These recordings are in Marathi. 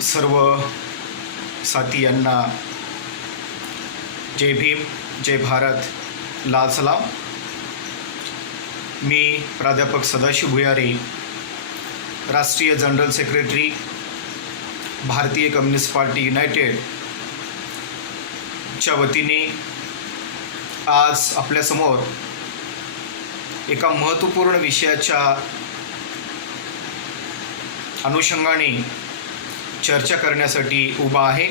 सर्व साथी यांना जय भीम, जय भारत, लाल सलाम. मी प्राध्यापक सदाशिव भुयारे, राष्ट्रीय जनरल सेक्रेटरी, भारतीय कम्युनिस्ट पार्टी युनायटेड च्या वतीने आज आपल्यासमोर एका महत्त्वपूर्ण विषयाच्या अनुषंगाने चर्चा करण्यासाठी उभा आहे.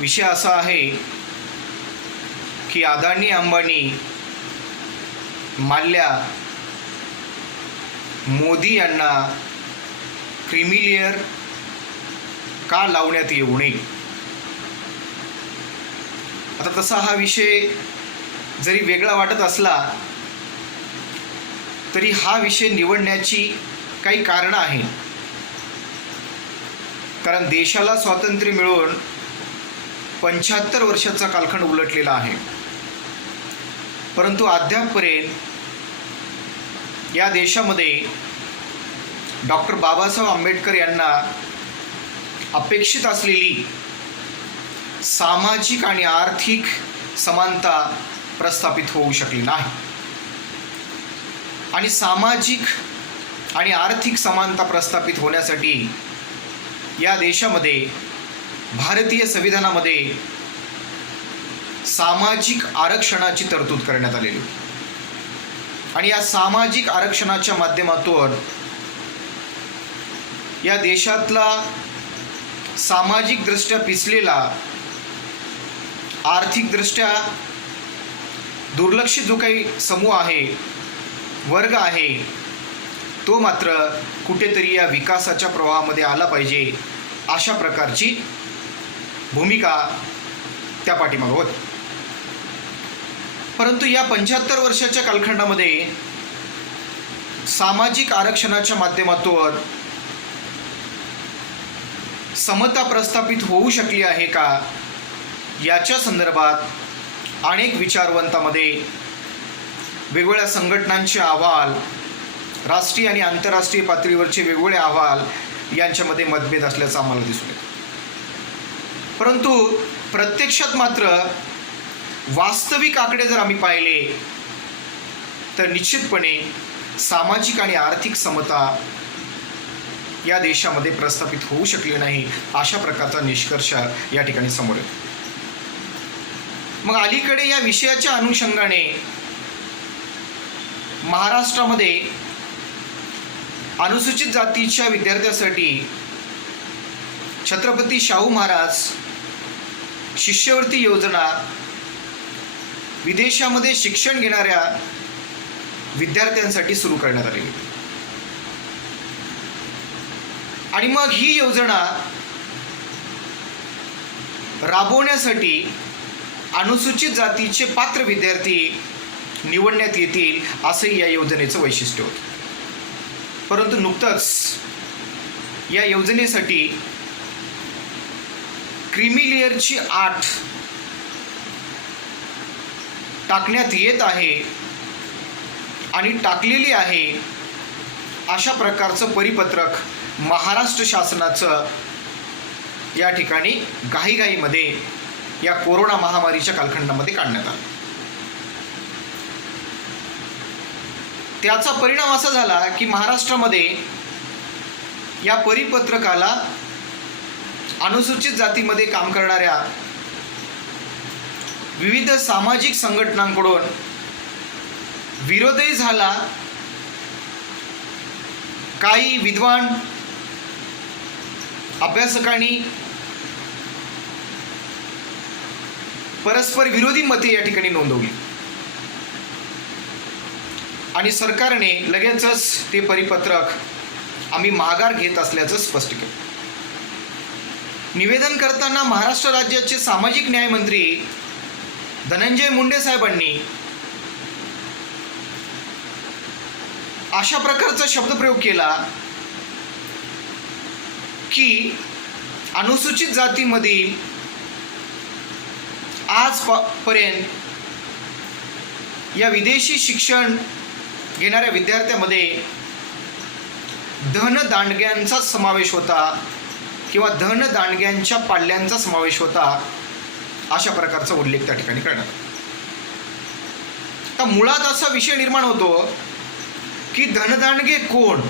विषय असा आहे की अदानी, अंबानी, माल्या, मोदी यांना क्रीमी लेअर का लावण्यात येऊ नये. आता तसा हा विषय जरी वेगळा वाटत असला तरी हा विषय निवडण्याची काही कारणं आहेत. कारण देशाला स्वातंत्र्य मिळून 75 वर्षाचा कालखंड उलटलेला आहे, परंतु अद्यापपर्यंत या देशामध्ये डॉक्टर बाबासाहेब आंबेडकर यांना अपेक्षित असलेली सामाजिक आणि आर्थिक समानता प्रस्थापित होऊ शकली नाही. आणि सामाजिक आणि आर्थिक समानता प्रस्थापित होण्यासाठी या देशामध्ये भारतीय संविधानामध्ये सामाजिक आरक्षणाची तरतूद करण्यात आलेली. आणि या सामाजिक आरक्षणाच्या माध्यमातून या देशातला सामाजिकदृष्ट्या पिचलेला, आर्थिकदृष्ट्या दुर्लक्षित जो काही समूह आहे, वर्ग आहे, तो मात्र कुठेतरी या विकासाच्या प्रवाहामध्ये आला पाहिजे, अशा प्रकारची भूमिका त्या पाठीमागे होती. परंतु या 75 वर्षाच्या कालखंडामध्ये सामाजिक आरक्षणाच्या माध्यमातून समता प्रस्थापित होऊ शकली आहे का, याच्या संदर्भात अनेक विचारवंतांमध्ये वेगवेगळ्या संघटनांचे अहवाल, राष्ट्रीय आणि आंतरराष्ट्रीय पातळीवरचे वेगवेगळे अहवाल यांच्यामध्ये मतभेद असल्याचं आम्हाला दिसून येतं. परंतु प्रत्यक्षात मात्र वास्तविक आकडे जर आम्ही पाहिले तर निश्चितपणे सामाजिक आणि आर्थिक समता या देशामध्ये प्रस्थापित होऊ शकली नाही, अशा प्रकारचा निष्कर्ष या ठिकाणी समोर येतो. मग अलीकडे या विषयाच्या अनुषंगाने महाराष्ट्रामध्ये अनुसूचित जातीच्या विद्यार्थ्यांसाठी छत्रपती शाहू महाराज शिष्यवृत्ती योजना विदेशामध्ये शिक्षण घेणाऱ्या विद्यार्थ्यांसाठी सुरू करण्यात आली. आणि मग ही योजना राबवण्यासाठी अनुसूचित जातीचे पात्र विद्यार्थी निवडण्यात येतील, असंही या योजनेचं वैशिष्ट्य होतं. परंतु नुकतंच या योजनेसाठी क्रीमी लेअरची अट टाकण्यात येत आहे आणि टाकलेली आहे, अशा प्रकारचं परिपत्रक महाराष्ट्र शासनाचं या ठिकाणी घाईघाईमध्ये या कोरोना महामारीच्या कालखंडामध्ये काढण्यात आलं. त्याचा परिणाम असा झाला की महाराष्ट्रामध्ये या परिपत्रकाला अनुसूचित जातीमध्ये काम करणाऱ्या विविध सामाजिक संघटनांकडून विरोधही झाला. काही विद्वान अभ्यासकांनी परस्पर विरोधी मते या ठिकाणी नोंदवली आणि सरकारने लगेचच ते परिपत्रक आम्ही माघार घेत असल्याचं स्पष्ट केलं. निवेदन करताना महाराष्ट्र राज्याचे सामाजिक न्याय मंत्री धनंजय मुंडे साहेबांनी अशा प्रकारचा शब्दप्रयोग केला की अनुसूचित जातीमधील आजपर्यंत या विदेशी शिक्षण घेणाऱ्या विद्यार्थ्यांमध्ये धनदांडग्यांचा समावेश होता किंवा धनदांडग्यांच्या पाल्यांचा समावेश होता, अशा प्रकारचा उल्लेख त्या ठिकाणी करण्यात आला. तर मुळात असा विषय निर्माण होतो की धनदांडगे कोण?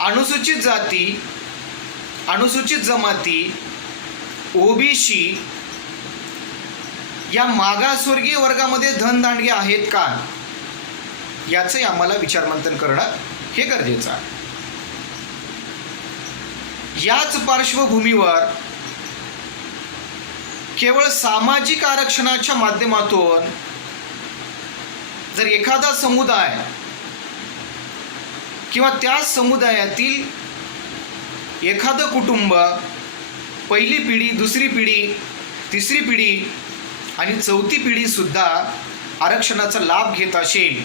अनुसूचित जाती, अनुसूचित जमाती, ओबीसी या मागासवर्गीय वर्गामध्ये धनदांडगे आहेत का, याचंही आम्हाला विचारमंथन करणं हे गरजेचं आहे. याच पार्श्वभूमीवर केवळ सामाजिक आरक्षणाच्या माध्यमातून जर एखादा समुदाय किंवा त्या समुदायातील एखादं कुटुंब पहिली पिढी, दुसरी पिढी, तिसरी पिढी आणि चौथी पिढीसुद्धा आरक्षणाचा लाभ घेत असेल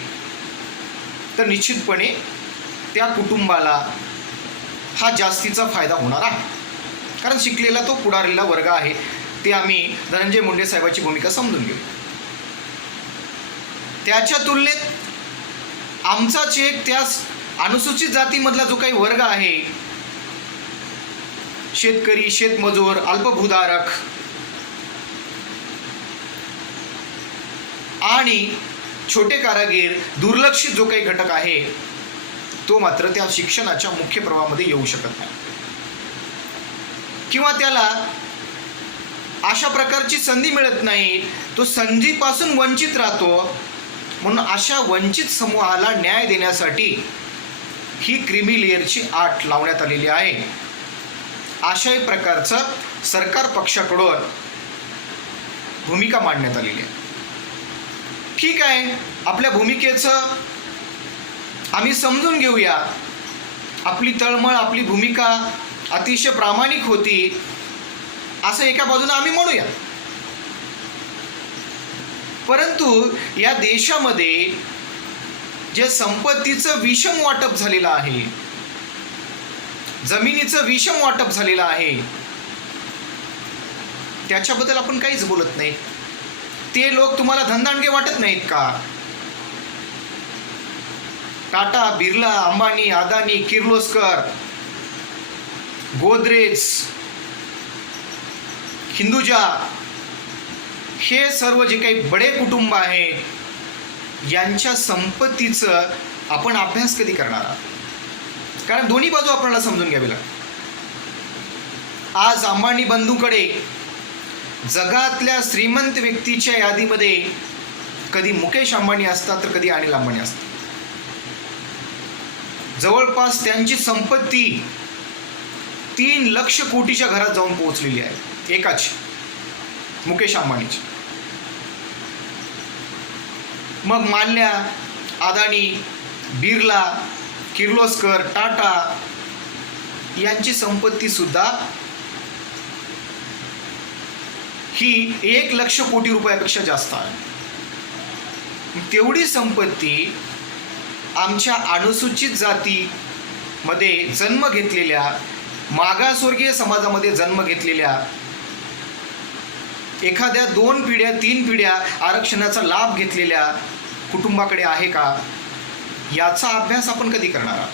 तर निश्चितपणे त्या कुटुंबाला हा जास्तीचा फायदा होणार आहे. कारण शिकलेला तो पुढारलेला वर्ग आहे. ते आम्ही धनंजय मुंडे साहेबांची भूमिका समजून घेऊ. त्याच्या तुलनेत आमचा चेक त्या अनुसूचित जातीमधला जो काही वर्ग आहे, शेतकरी, शेतमजूर, अल्पभूधारक आणि छोटे कारागीर, दुर्लक्षित जो काही घटक आहे तो मात्र त्या शिक्षणाच्या मुख्य प्रवाहामध्ये येऊ शकत नाही किंवा त्याला अशा प्रकारची संधी मिळत नाही, तो संधीपासून वंचित राहतो. म्हणून अशा वंचित समूहाला न्याय देण्यासाठी ही क्रीमी लेअरची आट लावण्यात आलेली आहे. अशाही प्रकारचं सरकार पक्षाकडून भूमिका मांडण्यात आलेली आहे. ठीक आहे, आपल्या भूमिकेचं आम्ही समजून घेऊया. आपली तळमळ, आपली भूमिका अतिशय प्रामाणिक होती असं एका बाजूने आम्ही म्हणूया. परंतु या देशामध्ये जे संपत्तीचं विषम वाटप झालेलं आहे, जमिनीचं विषम वाटप झालेलं आहे, त्याच्याबद्दल आपण काहीच बोलत नाही. ते लोक तुम्हाला धनदांडगे वाटत नाहीत का? टाटा, बिर्ला, अंबानी, अदानी, किर्लोस्कर, गोदरेज, हिंदुजा हे सर्व जे काही बडे कुटुंब आहेत यांच्या संपत्तीचं आपण अभ्यास कधी करणार आहात? कारण दोन्ही बाजू आपल्याला समजून घ्यावी लागते. आज अंबानी बंधूकडे जगातल्या श्रीमंत व्यक्तीच्या यादीमध्ये कधी मुकेश अंबानी असतात तर कधी अनिल अंबानी असतात. जवळपास त्यांची संपत्ती 3 लाख कोटीच्या घरात जाऊन पोहोचलेली आहे, एकाची, मुकेश अंबानीची. मग माल्या, अदानी, बिर्ला, किर्लोस्कर, टाटा यांची संपत्ती सुद्धा ही 1 लाख कोटी रुपयापेक्षा जास्त आहे. तेवढी संपत्ती आमच्या अनुसूचित जातीमध्ये जन्म घेतलेल्या, मागासवर्गीय समाजामध्ये जन्म घेतलेल्या एखाद्या 2 पिढ्या 3 पिढ्या आरक्षणाचा लाभ घेतलेल्या कुटुंबाकडे आहे का, याचा अभ्यास आपण कधी करणार आहात?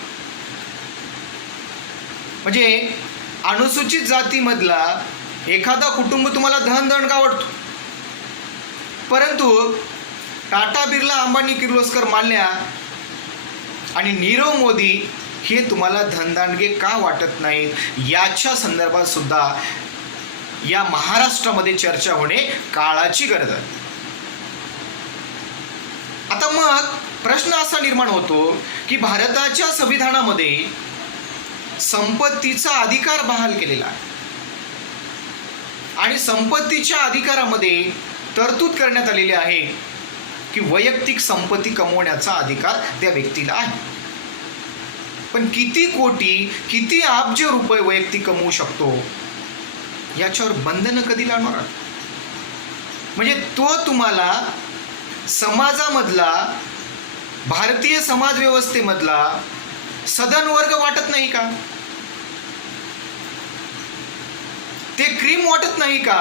म्हणजे अनुसूचित जातीमधला एखादा कुटुंब तुम्हाला धनदांडगा वाटतो, परंतु टाटा, बिर्ला, अंबानी, किर्लोस्कर, माल्या आणि नीरव मोदी हे तुम्हाला धनदांडगे का वाटत नाहीत, याच्या संदर्भात सुद्धा या महाराष्ट्रामध्ये चर्चा होणे काळाची गरज आहे. आता मग प्रश्न असा निर्माण होतो की भारताच्या संविधानामध्ये संपत्तीचा अधिकार बहाल केलेला आहे आणि संपत्तीच्या अधिकारामध्ये तरतूद करण्यात आलेली आहे की वैयक्तिक संपत्ती कमवण्याचा अधिकार त्या व्यक्तीला आहे. पण किती कोटी, किती अब्ज रुपये वैयक्तिक कमवू शकतो याच्यावर बंधनं कधी लावणार? म्हणजे तो तुम्हाला समाजामधला, भारतीय समाज व्यवस्थेमधला सदन वर्ग वाटत नाही का? ते क्रीम वाटत नाही का?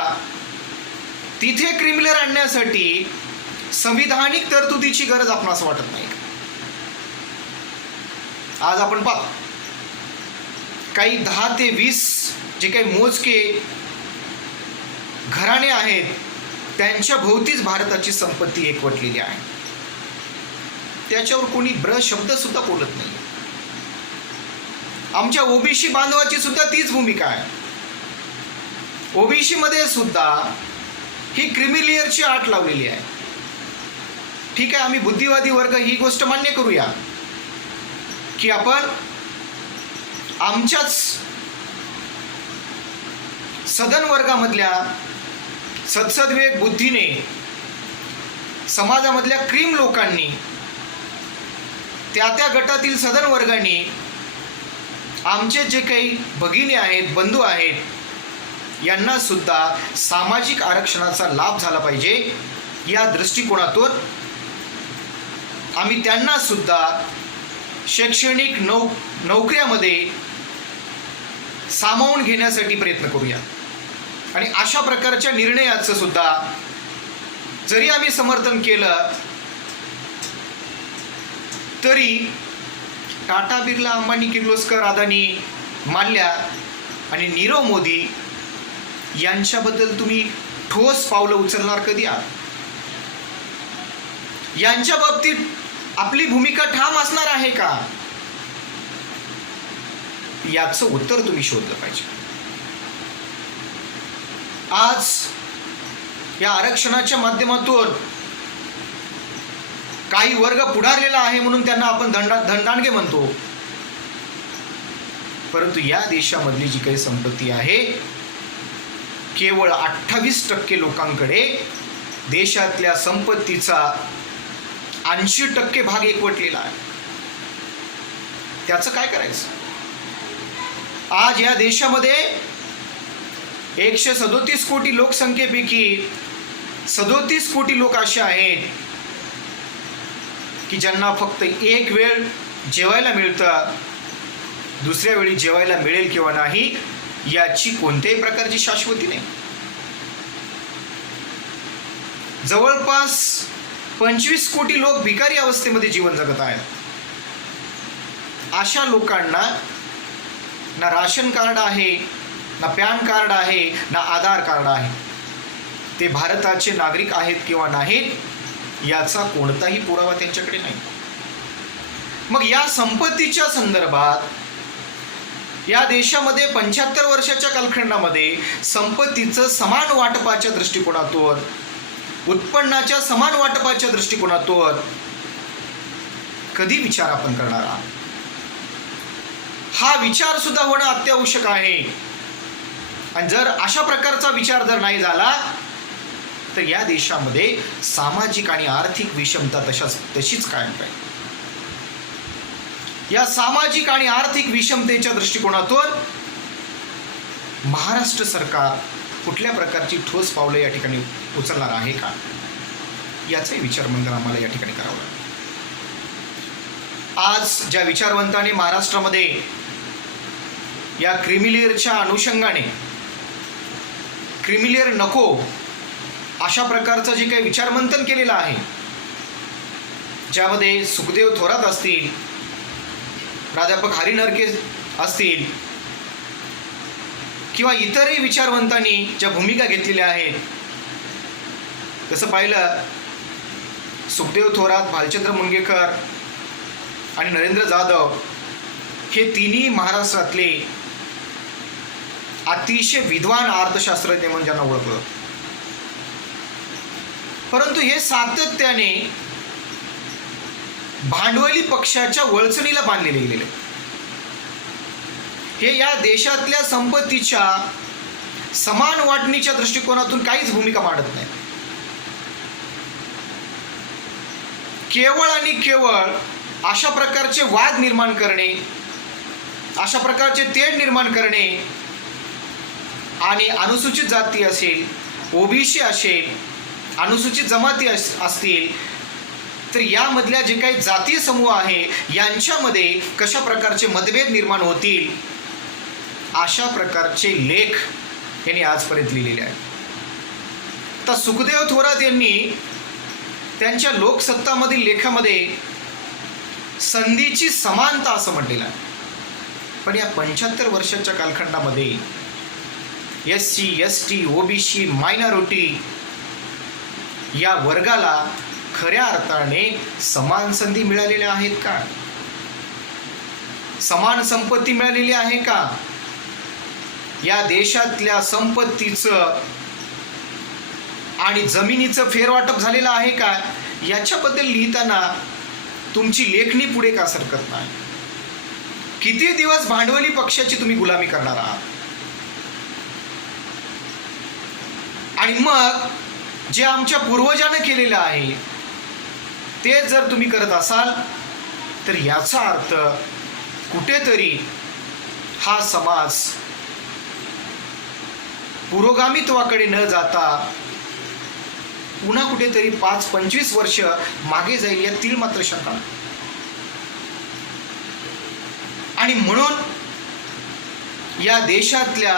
तिथे क्रिमिनल आणण्यासाठी संविधानिक तरतुदीची गरज आपण असं वाटत नाही का? आज आपण पाहतो काही 10 ते 20 जे काही मोजके घराणे आहेत त्यांच्या भोवतीच भारताची संपत्ती एकवटलेली आहे. त्याच्यावर कोणी शब्द सुद्धा बोलत नाही. आमच्या ओबीसी बांधवाची सुद्धा तीच भूमिका आहे. ओबीसी मध्ये सुद्धा ही क्रिमी लेअरची आट लावलेली आहे. ठीक आहे, आम्ही बुद्धिवादी वर्ग ही गोष्ट मान्य करूया की आपण आमच्याच सदन वर्गामधल्या सदसद्विवेक बुद्धीने समाजामधल्या क्रीम लोकांनी त्या गटातील सदन वर्गांनी आमचे जे काही भगिनी आहेत, बंधू आहेत, यांना सुद्धा सामाजिक आरक्षणाचा लाभ झाला पाहिजे या दृष्टिकोनातून आम्ही त्यांना सुद्धा शैक्षणिक नोकऱ्यामध्ये सामावून घेण्यासाठी प्रयत्न करूया. आणि अशा प्रकारच्या निर्णयाचं सुद्धा जरी आम्ही समर्थन केलं तरी टाटा, बिर्ला, अंबानी, किर्लोस्कर, अदानी, माल्ल्या आणि नीरव मोदी यांच्याबद्दल तुम्ही ठोस पावलं उचलणार कधी आहात? यांच्या बाबतीत आपली भूमिका ठाम असणार आहे का? याचं उत्तर तुम्ही शोधलं पाहिजे. आज या आरक्षणाच्या माध्यमातून काही वर्ग पुढारलेला आहे म्हणून त्यांना आपण धनदांडगे म्हणतो, परंतु या देशामधली जी काही संपत्ती आहे केवळ 28% लोकांकडे देशातल्या संपत्तीचा 80% भाग एकवटलेला आहे. त्याचं काय करायचं? आज या देशामध्ये 137 कोटी लोकसंख्येपैकी 37 कोटी लोक असे आहेत की ज्यांना फक्त एक वेळ जेवायला मिळतं, दुसऱ्या वेळी जेवायला मिळेल किंवा नाही याची कोणत्याही प्रकारची शाश्वती नाही. जवळपास 25 कोटी लोक भिकारी अवस्थेमध्ये जीवन जगत आहेत. अशा लोकांना ना राशन कार्ड आहे, ना पॅन कार्ड आहे, ना आधार कार्ड आहे. ते भारताचे नागरिक आहेत किंवा नाहीत याचा कोणताही पुरावा त्यांच्याकडे नाही. मग या संपत्तीच्या संदर्भात या देशामध्ये 75 वर्षाच्या कालखंडामध्ये संपत्तीचं समान वाटपाच्या दृष्टिकोनातून, उत्पन्नाच्या समान वाटपाच्या दृष्टिकोनातून कधी विचार आपण करणार आहात? हा विचार सुद्धा होणं अत्यावश्यक आहे. आणि जर अशा प्रकारचा विचार जर नाही झाला तर या देशामध्ये सामाजिक आणि आर्थिक विषमता तशीच कायम राहील. या सामाजिक आणि आर्थिक विषमतेच्या दृष्टिकोनातून महाराष्ट्र सरकार कुठल्या प्रकारची ठोस पावलं या ठिकाणी उचलणार आहे का याचाही विचारमंथन आम्हाला या ठिकाणी करावं लागेल. आज ज्या विचारवंतांनी महाराष्ट्रामध्ये या क्रिमिलेअरच्या अनुषंगाने क्रिमिलेअर नको अशा प्रकारचं जे काही विचारमंथन केलेलं आहे, ज्यामध्ये सुखदेव थोरात असतील, प्राध्यापक हरी नरके असतील किंवा इतरही विचारवंतांनी ज्या भूमिका घेतलेल्या आहेत, तसं पाहिलं सुखदेव थोरात, भालचंद्र मुनगेकर आणि नरेंद्र जाधव हे तिन्ही महाराष्ट्रातले अतिशय विद्वान अर्थशास्त्रज्ञ म्हणून ज्यांना ओळखलं, परंतु हे सातत्याने भांडवली पक्षाच्या वळचणीला बांधलेले गेलेले. हे या देशातल्या संपत्तीच्या समान वाटणीच्या दृष्टिकोनातून काहीच भूमिका मांडत नाही. केवळ आणि केवळ अशा प्रकारचे वाद निर्माण करणे, अशा प्रकारचे तेढ निर्माण करणे आणि अनुसूचित जाती असेल, ओबीसी असेल, अनुसूचित जमाती असतील, तर यामधल्या जे काही जातीय समूह आहे यांच्यामध्ये कशा प्रकारचे मतभेद निर्माण होतील अशा प्रकारचे लेख यांनी आजपर्यंत लिहिलेले आहेत. तर सुखदेव थोरात यांनी त्यांच्या लोकसत्तामधील लेखामध्ये संधीची समानता असं म्हटलेलं आहे. पण या 75 वर्षाच्या कालखंडामध्ये SC, ST, OBC, मायनॉरिटी या वर्गाला खऱ्या अर्थाने समान संधी मिळालेल्या आहेत का? समान संपत्ती मिळालेली आहे का? या देशातल्या संपत्तीचं आणि जमिनीचं फेरवाटप झालेलं आहे का? याच्याबद्दल लिहिताना तुमची लेखणी पुढे का सरकत नाही? किती दिवस भांडवली पक्षाची तुम्ही गुलामी करणार आहात? आणि मग जे आमच्या पूर्वजानं केलेलं आहे ते जर तुम्ही करत असाल तर याचा अर्थ कुठेतरी हा समाज पुरोगामित्वाकडे न जाता पुन्हा कुठेतरी 5-25 वर्ष मागे जाईल यातील मात्र शंका नाही. आणि म्हणून या देशातल्या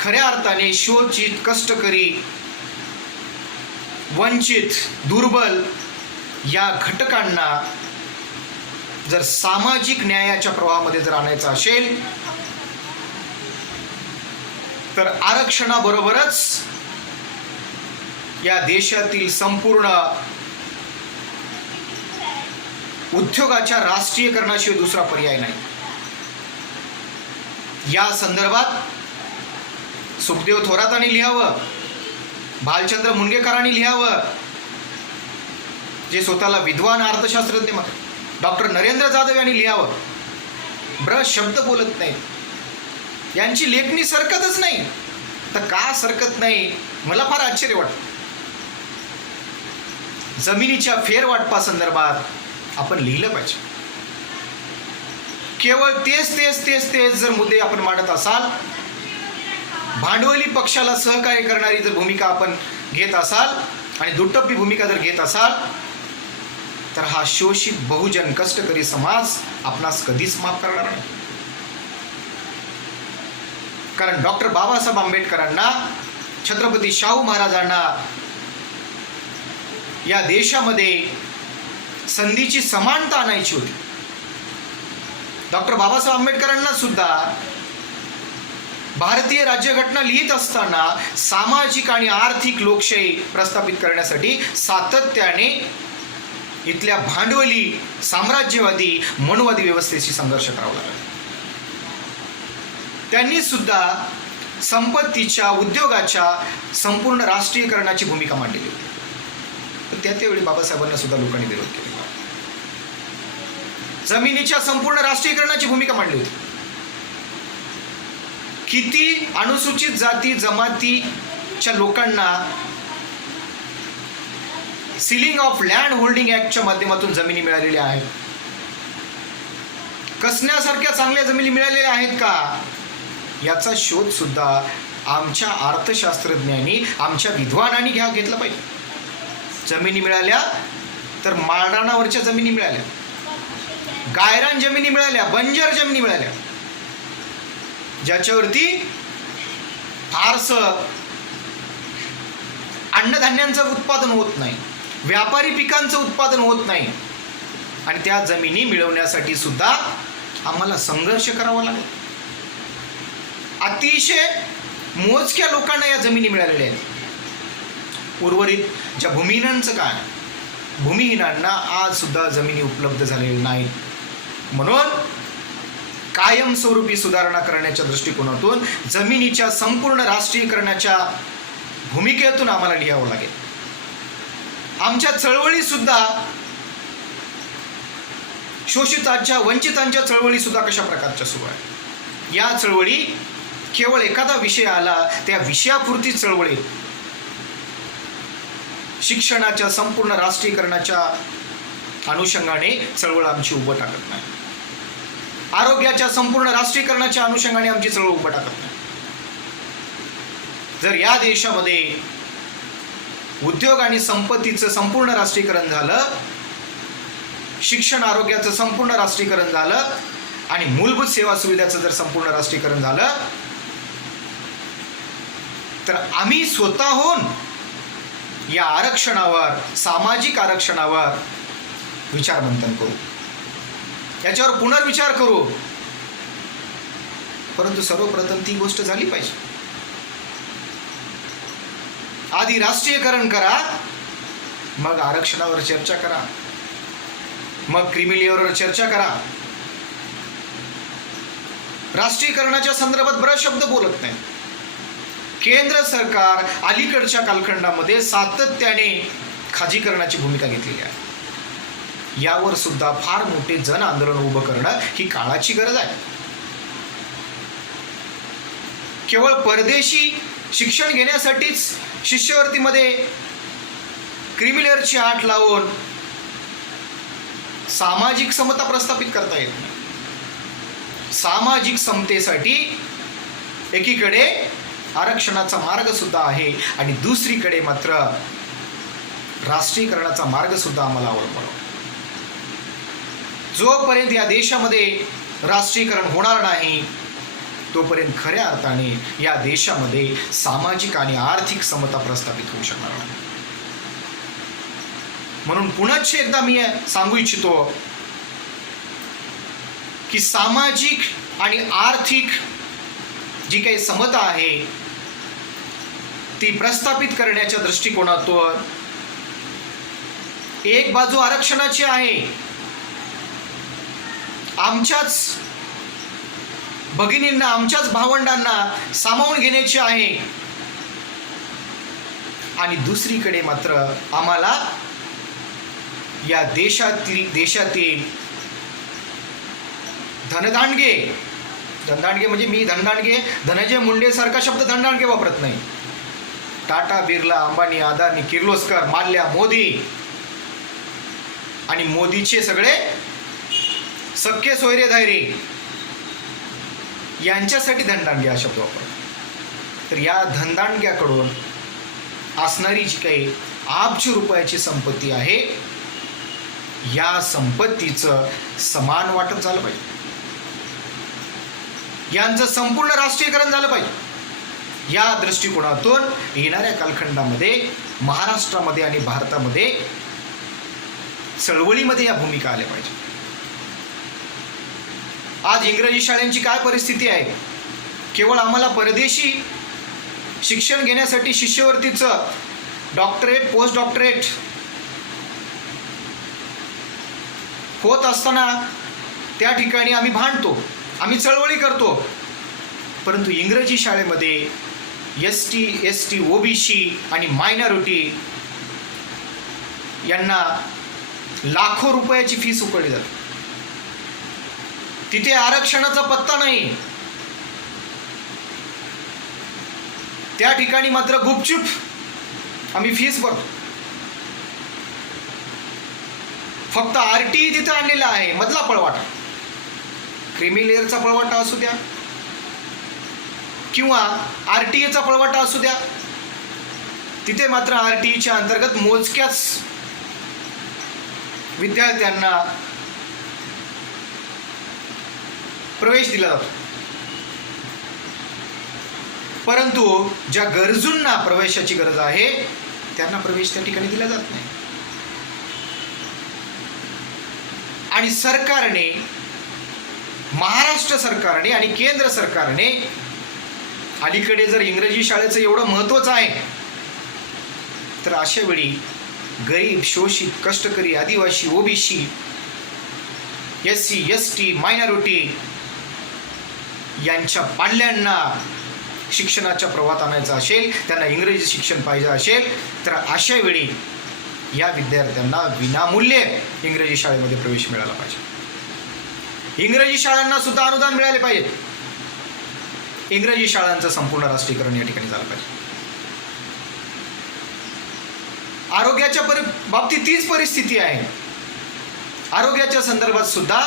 खऱ्या अर्थाने शोषित, कष्टकरी, वंचित, दुर्बल या घटकांना जर सामाजिक न्यायाच्या प्रवाहामध्ये जर आणायचं असेल तर आरक्षणाबरोबरच या देशातील संपूर्ण उद्योगाच्या राष्ट्रीयकरणाशिवाय दुसरा पर्याय नाही. या संदर्भात सुखदेव थोरातांनी लिहावं, भालचंद्र मुनगेकरांनी लिहावं, जे स्वतःला विद्वान अर्थशास्त्रज्ञ म्हणतात, डॉक्टर नरेंद्र जाधव यांनी लिहावं. शब्द बोलत नाही, यांची लेखणी सरकतच नाही. तर का सरकत नाही मला फार आश्चर्य वाटतं. जमिनीच्या फेरवाटपासंदर्भात आपण लिहिलं पाहिजे. केवळ तेच जर मुद्दे आपण मांडत असाल, भांडवली पक्षाला सहकार्य करणारी जर भूमिका आपण घेत असाल आणि दुटप्पी भूमिका जर घेत असाल तर हा शोषित बहुजन कष्टकरी समाज आपणास कधीच माफ करणार नाही. कारण डॉक्टर बाबासाहेब आंबेडकरांना, छत्रपती शाहू महाराजांना या देशामध्ये संधीची समानता आणायची होती. डॉक्टर बाबासाहेब आंबेडकरांना सुद्धा भारतीय राज्यघटना लिहित असताना सामाजिक आणि आर्थिक लोकशाही प्रस्थापित करण्यासाठी सातत्याने इथल्या भांडवली, साम्राज्यवादी, मनुवादी व्यवस्थेशी संघर्ष करावा लागला. त्यांनी सुद्धा संपत्तीच्या, उद्योगाच्या संपूर्ण राष्ट्रीयकरणाची भूमिका मांडलेली होती. त्यावेळी बाबासाहेबांना सुद्धा लोकांनी विरोध केला. जमिनीच्या संपूर्ण राष्ट्रीयकरणाची भूमिका मांडली होती. किती अनुसूचित जाती जमातीच्या लोकांना सिलिंग ऑफ लँड होल्डिंग ऍक्टच्या माध्यमातून जमिनी मिळालेल्या आहेत. कसण्यासारख्या चांगल्या जमिनी मिळालेल्या आहेत का याचा शोध सुद्धा आमच्या अर्थशास्त्रज्ञांनी, आमच्या विद्वानांनी घेतला पाहिजे. जमिनी मिळाल्या तर माळरानावरच्या जमिनी मिळाल्या, गायरान जमिनी मिळाल्या, बंजर जमिनी मिळाल्या, ज्याच्यावरती फारसं अन्नधान्यांचं उत्पादन होत नाही, व्यापारी पिकांचं उत्पादन होत नाही. आणि त्या जमिनी मिळवण्यासाठी सुद्धा आम्हाला संघर्ष करावा लागेल. अतिशय मोजक्या लोकांना या जमिनी मिळालेल्या आहेत. उर्वरित ज्या भूमिहीनांचं काय, भूमिहीनांना आज सुद्धा जमिनी उपलब्ध झालेल्या नाहीत. म्हणून कायमस्वरूपी सुधारणा करण्याच्या दृष्टिकोनातून जमिनीच्या संपूर्ण राष्ट्रीयकरणाच्या भूमिकेतून आम्हाला लिहावं लागेल. आमच्या चळवळी सुद्धा, शोषितांच्या, वंचितांच्या चळवळी सुद्धा कशा प्रकारच्या सुरू आहेत. या चळवळी केवळ एखादा विषय आला त्या विषयापुरती चळवळी शिक्षणाच्या संपूर्ण राष्ट्रीयकरणाच्या अनुषंगाने चळवळ आमची उभं टाकत नाही. आरोग्याच्या संपूर्ण राष्ट्रीयकरणाच्या अनुषंगाने आमची चळवळ उभं टाकत नाही. जर या देशामध्ये उद्योग आणि संपत्तीचं संपूर्ण राष्ट्रीयकरण झालं, शिक्षण आरोग्याचं संपूर्ण राष्ट्रीयकरण झालं आणि मूलभूत सेवा सुविधाचं जर संपूर्ण राष्ट्रीयकरण झालं तर आम्ही स्वतःहून या आरक्षणावर, सामाजिक आरक्षणावर विचारमंथन करू, याच्यावर पुनर्विचार करू. परंतु सर्वप्रथम ती गोष्ट झाली पाहिजे. आधी राष्ट्रीयकरण करा, मग आरक्षणावर चर्चा करा, मग क्रीमी लेअरवर चर्चा करा. राष्ट्रीयकरणाच्या संदर्भात बराच शब्द बोलत नाही. केंद्र सरकार अलीकडच्या कालखंडामध्ये सातत्याने खाजगीकरणाची भूमिका घेतलेली आहे. यावर सुद्धा फार मोठे जन आंदोलन उभं करणं ही काळाची गरज आहे. केवळ परदेशी शिक्षण घेण्यासाठीच शिष्यवृत्तीमध्ये क्रीमी लेअरची अट लावून सामाजिक समता प्रस्थापित करता येत नाही. सामाजिक समतेसाठी एकीकडे आरक्षणाचा मार्ग सुद्धा आहे आणि दुसरीकडे मात्र राष्ट्रीयकरणाचा मार्ग सुद्धा आम्हाला अवलंबावा. जोपर्यंत या देशामध्ये राष्ट्रीयकरण होणार नाही तोपर्यंत खऱ्या अर्थाने या देशामध्ये सामाजिक आणि आर्थिक समता प्रस्थापित होऊ शकणार नाही. म्हणून पुनश्च एकदा मी सांगू इच्छितो की सामाजिक आणि आर्थिक जी काही समता आहे ती प्रस्थापित करण्याच्या दृष्टिकोनातून एक बाजू आरक्षणाची आहे. आमच्याच भगिनींना, आमच्याच भावंडांना सामावून घेण्याची आहे आणि दुसरीकडे मात्र आम्हाला या देशातील धनदांडगे म्हणजे मी धनंजय मुंडे सारखा शब्द धनदांडगे वापरत नाही. टाटा, बिर्ला, अंबानी, अदानी, किर्लोस्कर, माल्या, मोदी आणि मोदीचे सगळे सख्खे सोयरे धायरे यांच्यासाठी धनदांडगे हा शब्द वापरतो. तर या धनदांडग्याकडून असणारी जी काही अब्ज रुपयाची संपत्ती आहे या संपत्तीचं समान वाटप झालं पाहिजे. यांचं संपूर्ण राष्ट्रीयकरण झालं पाहिजे. या दृष्टिकोनातून येणाऱ्या कालखंडामध्ये महाराष्ट्रामध्ये आणि भारतामध्ये चळवळीमध्ये या भूमिका आल्या पाहिजे. आज इंग्रजी शाळांची काय परिस्थिती आहे? केवळ आम्हाला परदेशी शिक्षण घेण्यासाठी शिष्यवृत्तीचं डॉक्टरेट, पोस्ट डॉक्टरेट होत असताना त्या ठिकाणी आम्ही भांडतो, आम्ही चळवळी करतो. परंतु इंग्रजी शाळेमध्ये ST, ST, OBC आणि मायनॉरिटी यांना लाखो रुपयाची फीस उकळली जाते. तिथे आरक्षणाचा पत्ता नाही. त्या ठिकाणी मात्र गुपचूप आम्ही फीस भरतो. फक्त RTE तिथे आणलेला आहे, मधला पळवाटा. क्रीमी लेअरचा पळवाटा असू द्या किंवा RTEचा पळवाटा असू द्या, तिथे मात्र RTEच्या अंतर्गत मोजक्याच विद्यार्थ्यांना प्रवेश दिला जातो. परंतु ज्या गरजूंना प्रवेशाची गरज आहे त्यांना प्रवेश त्या ठिकाणी दिला जात नाही. आणि सरकारने, महाराष्ट्र सरकारने आणि केंद्र सरकारने अलीकडे जर इंग्रजी शाळेचं एवढं महत्त्वच आहे तर अशा वेळी गरीब, शोषित, कष्टकरी, आदिवासी, OBC, SC, ST, मायनॉरिटी यांच्या पाल्यांना शिक्षणाच्या प्रवाहात आणायचं असेल, त्यांना इंग्रजी शिक्षण पाहिजे असेल तर अशा वेळी या विद्यार्थ्यांना विनामूल्य इंग्रजी शाळेमध्ये प्रवेश मिळाला पाहिजे. इंग्रजी शाळांना सुद्धा अनुदान मिळाले पाहिजे. इंग्रजी शाळांचं संपूर्ण राष्ट्रीयकरण या ठिकाणी झालं पाहिजे. आरोग्याच्या बाबतीत तीच परिस्थिती आहे. आरोग्याच्या संदर्भात सुद्धा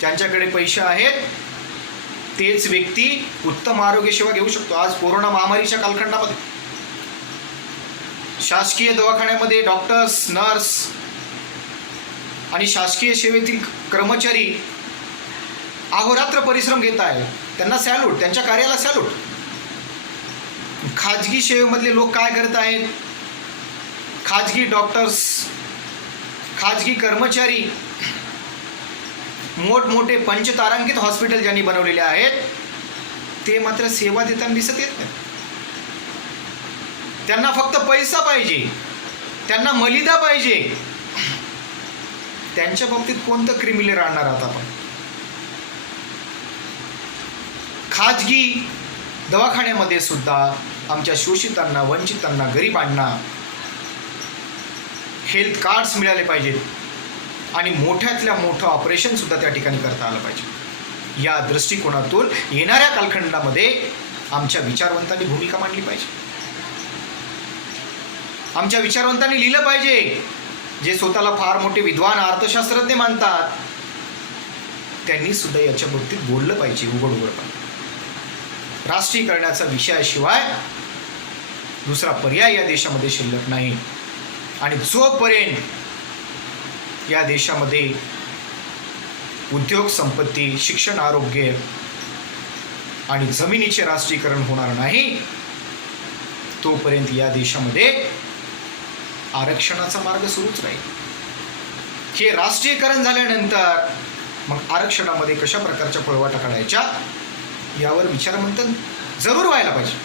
ज्यांच्याकडे पैसे आहेत तेच व्यक्ती उत्तम आरोग्य सेवा घेऊ शकतो. आज कोरोना महामारीच्या कालखंडामध्ये शासकीय दवाखान्यामध्ये डॉक्टर्स, नर्स आणि शासकीय सेवेतील कर्मचारी अहोरात्र परिश्रम घेत आहेत. त्यांना सॅल्यूट, त्यांच्या कार्याला सॅल्यूट. खाजगी सेवेमधले लोक काय करत आहेत? खाजगी डॉक्टर्स, खाजगी कर्मचारी, मोठमोठे पंचतारांकित हॉस्पिटल ज्यांनी बनवलेले आहेत ते मात्र सेवा देताना दिसत येत नाही. त्यांना फक्त पैसा पाहिजे, त्यांना मलिदा पाहिजे. त्यांच्या बाबतीत कोणतं क्रिमिनल आणणार आहात आपण? खाजगी दवाखान्यामध्ये सुद्धा आमच्या शोषितांना, वंचितांना, गरिबांना हेल्थ कार्ड्स मिळाले पाहिजेत आणि मोठ्यातल्या मोठं ऑपरेशन सुद्धा त्या ठिकाणी करता आलं पाहिजे. या दृष्टिकोनातून येणाऱ्या कालखंडामध्ये आमच्या विचारवंतांनी भूमिका मांडली पाहिजे. आमच्या विचारवंतांनी लिहिलं पाहिजे. जे स्वतःला फार मोठे विद्वान अर्थशास्त्रज्ञ मानतात त्यांनी सुद्धा याच्या बाबतीत बोललं पाहिजे उघडपणे. राष्ट्रीयकरणाचा विषयाशिवाय दुसरा पर्याय या देशामध्ये शिल्लक नाही. आणि जोपर्यंत या देशामध्ये उद्योग, संपत्ती, शिक्षण, आरोग्य आणि जमिनीचे राष्ट्रीयकरण होणार नाही तोपर्यंत या देशामध्ये आरक्षणाचा मार्ग सुरूच राहील. हे राष्ट्रीयकरण झाल्यानंतर मग आरक्षणामध्ये कशा प्रकारच्या पळवाटा काढायच्या यावर विचारमंथन जरूर व्हायला पाहिजे.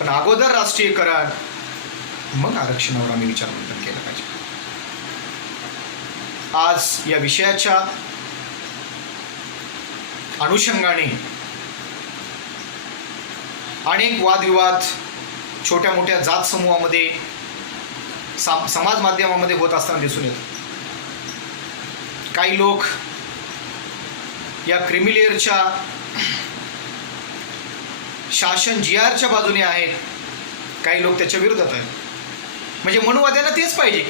पण अगोदर राष्ट्रीयकरण, मग आरक्षणावर आम्ही विचारमंथन केलं पाहिजे. आज या विषयाच्या अनुषंगाने अनेक वादविवाद छोट्या मोठ्या जात समूहामध्ये, समाज माध्यमामध्ये होत असताना दिसून येतं. काही लोक या क्रिमिलेअरच्या शासन GRच्या बाजूने आहेत, काही लोक त्याच्या विरोधात आहेत. म्हणजे मनुवाद्यांना तेच पाहिजे,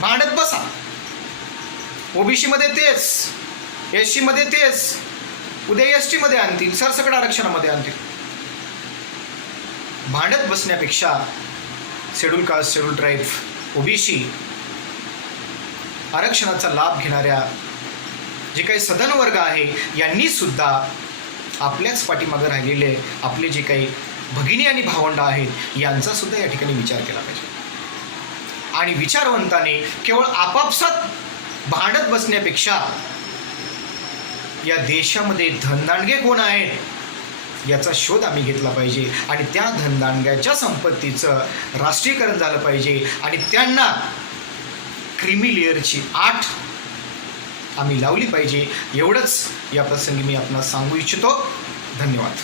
भांडत बसा. OBC मध्ये तेच, SC मध्ये तेच, उद्या ST मध्ये आणतील, सरसकट आरक्षणामध्ये आणतील. भांडत बसण्यापेक्षा schedule caste, schedule tribe, OBC आरक्षणाचा लाभ घेणाऱ्या जे काही सदन वर्ग आहे यांनी सुद्धा आपल्याच पाठीमागं राहिलेले आपले जे काही भगिनी आणि भावंड आहेत यांचा सुद्धा या ठिकाणी विचार केला पाहिजे. आणि विचारवंताने केवळ आपापसात भांडत बसण्यापेक्षा या देशामध्ये धनदांडगे कोण आहेत याचा शोध आम्ही घेतला पाहिजे आणि त्या धनदांडग्याच्या संपत्तीचं राष्ट्रीयकरण झालं पाहिजे आणि त्यांना क्रिमिलेअरची आठ आम्ही लावली पाहिजे. एवढंच या प्रसंगी मी आपणास सांगू इच्छितो. धन्यवाद.